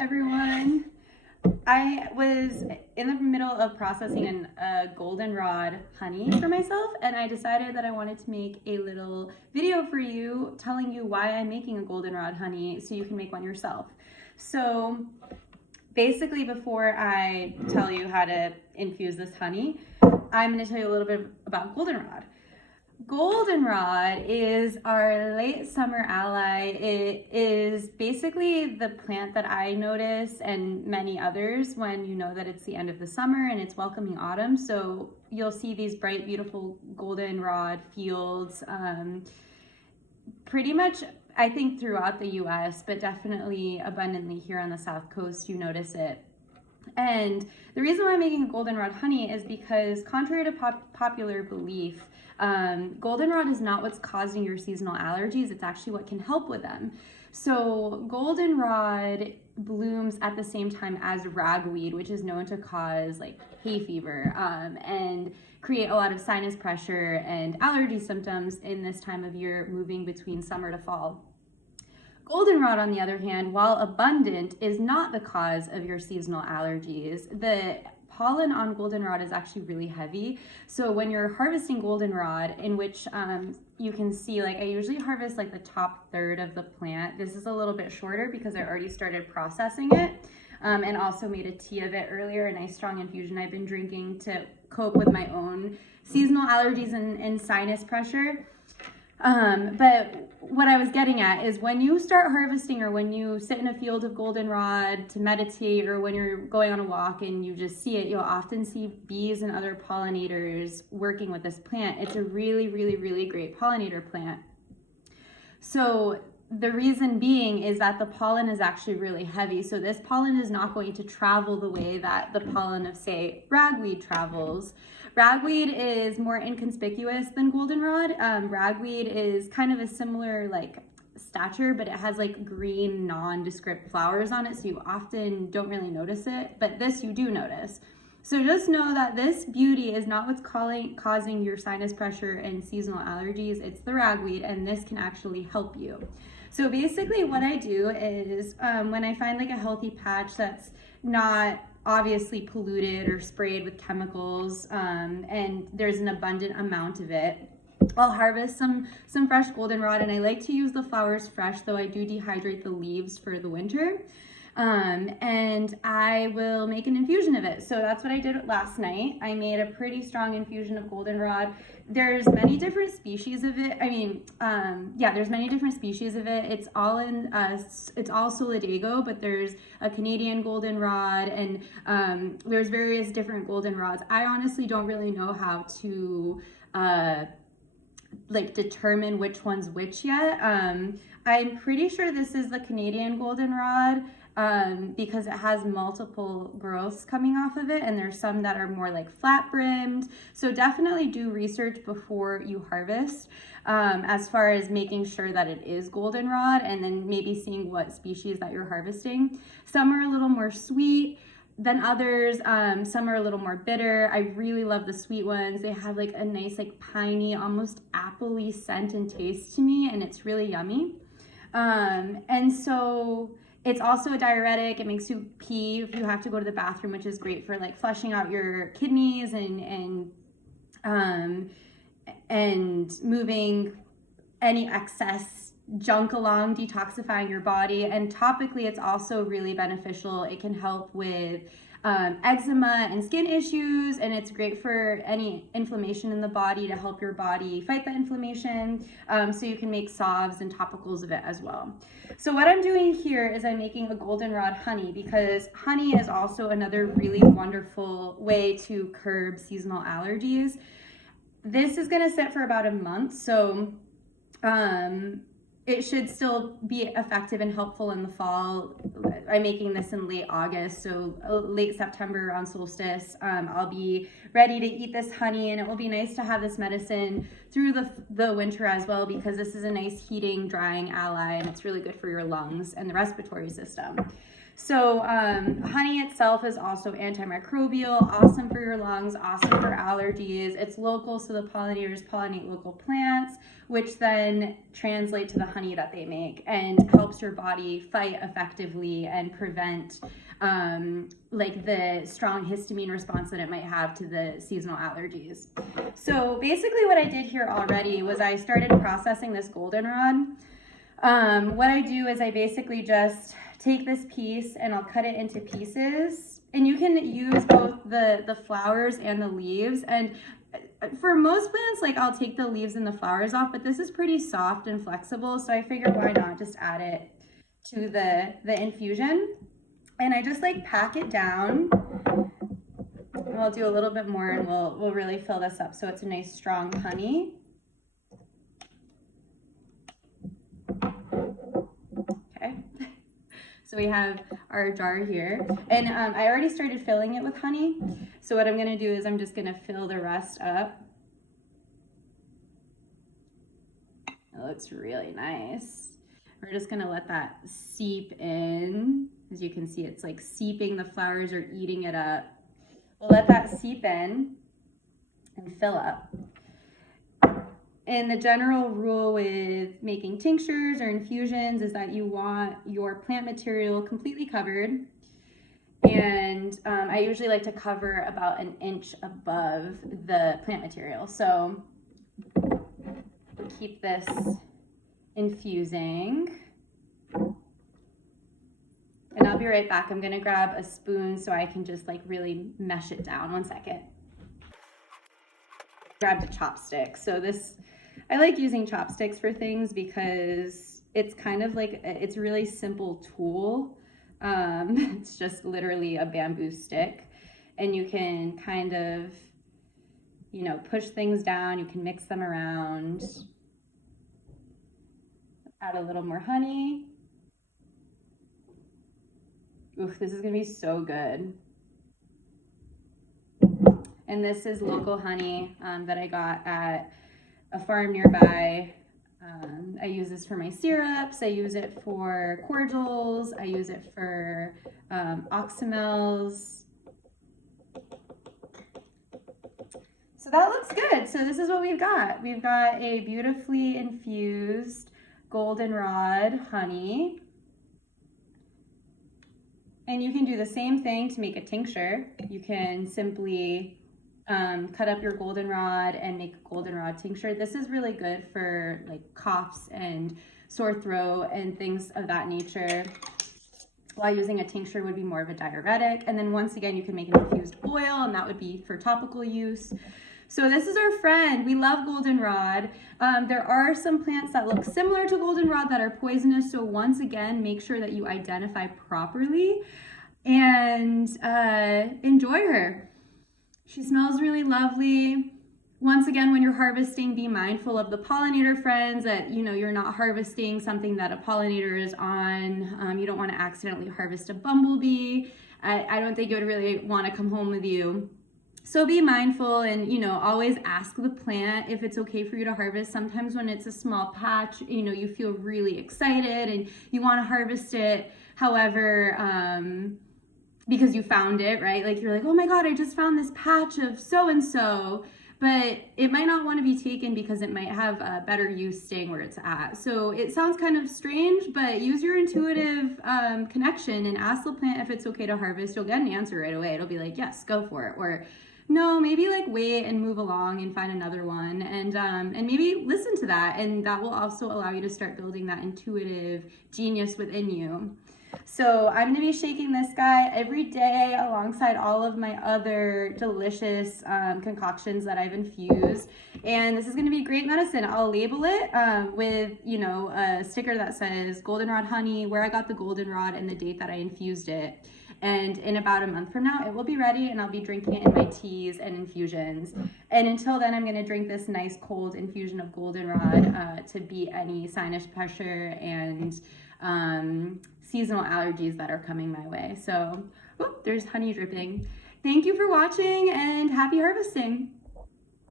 everyone. I was in the middle of processing a goldenrod honey for myself, and I decided that I wanted to make a little video for you telling you why I'm making a goldenrod honey so you can make one yourself. So basically, before I tell you how to infuse this honey, I'm going to tell you a little bit about goldenrod. Goldenrod is our late summer ally. It is basically the plant that I notice, and many others, when you know that it's the end of the summer and it's welcoming autumn. So you'll see these bright, beautiful goldenrod fields pretty much, I think, throughout the US, but definitely abundantly here on the South Coast, you notice it. And the reason why I'm making goldenrod honey is because, contrary to popular belief, goldenrod is not what's causing your seasonal allergies. It's actually what can help with them. So goldenrod blooms at the same time as ragweed, which is known to cause like hay fever and create a lot of sinus pressure and allergy symptoms in this time of year, moving between summer to fall. Goldenrod, on the other hand, while abundant, is not the cause of your seasonal allergies. The pollen on goldenrod is actually really heavy. So when you're harvesting goldenrod, in which you can see, like, I usually harvest like the top third of the plant. This is a little bit shorter because I already started processing it and also made a tea of it earlier, a nice strong infusion I've been drinking to cope with my own seasonal allergies and sinus pressure. But what I was getting at is, when you start harvesting, or when you sit in a field of goldenrod to meditate, or when you're going on a walk and you just see it, you'll often see bees and other pollinators working with this plant. It's a really, really, really great pollinator plant. So the reason being is that the pollen is actually really heavy. So this pollen is not going to travel the way that the pollen of, say, ragweed travels. Ragweed is more inconspicuous than goldenrod. Ragweed is kind of a similar like stature, but it has like green nondescript flowers on it, so you often don't really notice it, but this you do notice. So just know that this beauty is not what's causing your sinus pressure and seasonal allergies. It's the ragweed, and this can actually help you. So basically what I do is when I find like a healthy patch that's not obviously polluted or sprayed with chemicals, and there's an abundant amount of it, I'll harvest some fresh goldenrod, and I like to use the flowers fresh, though I do dehydrate the leaves for the winter. And I will make an infusion of it. So that's what I did last night. I made a pretty strong infusion of goldenrod. There's many different species of it. There's many different species of it. It's all solidago, but there's a Canadian goldenrod, and there's various different goldenrods. I honestly don't really know how to determine which one's which yet. I'm pretty sure this is the Canadian goldenrod, because it has multiple growths coming off of it, and there's some that are more like flat brimmed. So definitely do research before you harvest, as far as making sure that it is goldenrod, and then maybe seeing what species that you're harvesting. Some are a little more sweet than others. Some are a little more bitter. I really love the sweet ones. They have like a nice like piney, almost appley scent and taste to me, and it's really yummy. And so it's also a diuretic. It makes you pee if you have to go to the bathroom, which is great for like flushing out your kidneys and moving any excess junk along, detoxifying your body. And topically, it's also really beneficial. It can help with eczema and skin issues, and it's great for any inflammation in the body, to help your body fight the inflammation. So you can make salves and topicals of it as well. So what I'm doing here is I'm making a goldenrod honey, because honey is also another really wonderful way to curb seasonal allergies. This is going to sit for about a month, so it should still be effective and helpful in the fall. I'm making this in late August, so late September around solstice. I'll be ready to eat this honey, and it will be nice to have this medicine through the winter as well, because this is a nice heating, drying ally, and it's really good for your lungs and the respiratory system. So honey itself is also antimicrobial, awesome for your lungs, awesome for allergies. It's local, so the pollinators pollinate local plants, which then translate to the honey that they make and helps your body fight effectively and prevent like the strong histamine response that it might have to the seasonal allergies. So basically what I did here already was I started processing this goldenrod. What I do is I basically just take this piece and I'll cut it into pieces, and you can use both the flowers and the leaves. And for most plants, like I'll take the leaves and the flowers off, but this is pretty soft and flexible, so I figured why not just add it to the infusion. And I just like pack it down. I'll do a little bit more and we'll really fill this up so it's a nice strong honey. Okay. So we have our jar here, and I already started filling it with honey. So what I'm gonna do is I'm just gonna fill the rest up. It looks really nice. We're just gonna let that seep in. As you can see, it's like seeping, the flowers are eating it up. We'll let that seep in and fill up. And the general rule with making tinctures or infusions is that you want your plant material completely covered. And I usually like to cover about an inch above the plant material. So keep this infusing. And I'll be right back. I'm gonna grab a spoon so I can just like really mesh it down. 1 second. Grabbed a chopstick. So this, I like using chopsticks for things because it's kind of like, it's a really simple tool. It's just literally a bamboo stick, and you can kind of, you know, push things down, you can mix them around. Add a little more honey. Oof, this is gonna be so good. And this is local honey that I got at a farm nearby. I use this for my syrups, I use it for cordials, I use it for oxymels. So that looks good. So this is what we've got. We've got a beautifully infused goldenrod honey. And you can do the same thing to make a tincture. You can simply cut up your goldenrod and make a goldenrod tincture. This is really good for like coughs and sore throat and things of that nature, while using a tincture would be more of a diuretic. And then once again, you can make an infused oil, and that would be for topical use. So this is our friend. We love goldenrod. There are some plants that look similar to goldenrod that are poisonous. So once again, make sure that you identify properly and enjoy her. She smells really lovely. Once again, when you're harvesting, be mindful of the pollinator friends, that you know you're not harvesting something that a pollinator is on. You don't want to accidentally harvest a bumblebee. I don't think it would really want to come home with you. So be mindful, and you know, always ask the plant if it's okay for you to harvest. Sometimes when it's a small patch, you know, you feel really excited and you want to harvest it. However, because you found it, right? Like you're like, oh my God, I just found this patch of so-and-so, but it might not want to be taken because it might have a better use staying where it's at. So it sounds kind of strange, but use your intuitive connection and ask the plant if it's okay to harvest. You'll get an answer right away. It'll be like, yes, go for it. Or no, maybe like wait and move along and find another one, and maybe listen to that, and that will also allow you to start building that intuitive genius within you. So I'm gonna be shaking this guy every day alongside all of my other delicious concoctions that I've infused, and this is gonna be great medicine. I'll label it with, you know, a sticker that says goldenrod honey, where I got the goldenrod, and the date that I infused it. And in about a month from now, it will be ready, and I'll be drinking it in my teas and infusions. And until then, I'm gonna drink this nice cold infusion of goldenrod to beat any sinus pressure and seasonal allergies that are coming my way. So, there's honey dripping. Thank you for watching, and happy harvesting.